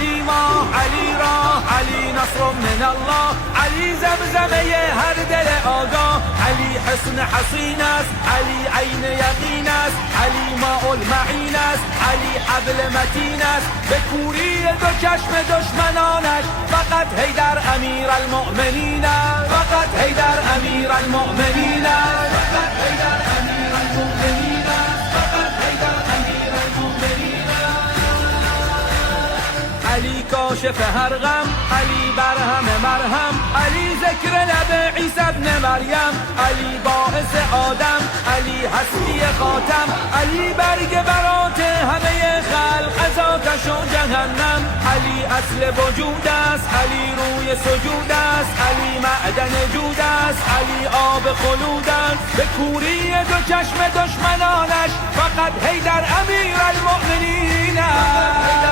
علی ما، علی راه، علی نصر من الله، علی زمزمه هر دل آگاه، علی حسن حصین است، علی عین یقین است، علی ماء المعین است، علی حبل متین است، به کوری دو چشم دشمنانش فقط حیدر امیر المؤمنین است، فقط حیدر امیر المؤمنین است، فقط حیدر امیر المؤمنین است، فقط حیدر امیر المؤمنین است. علی کاشف هر غم، علی برهم مرهم، علی ذکر لب عیسی ابن مریم، علی باعث آدم، علی هستی خاتم، علی برگ برات همه خلق از آتش و جهنم، علی اصل وجود است، علی روی سجود است، علی معدن جود است، علی آب خلود است، به کوری دو چشم دشمنانش فقط حیدر امیر المؤمنین است.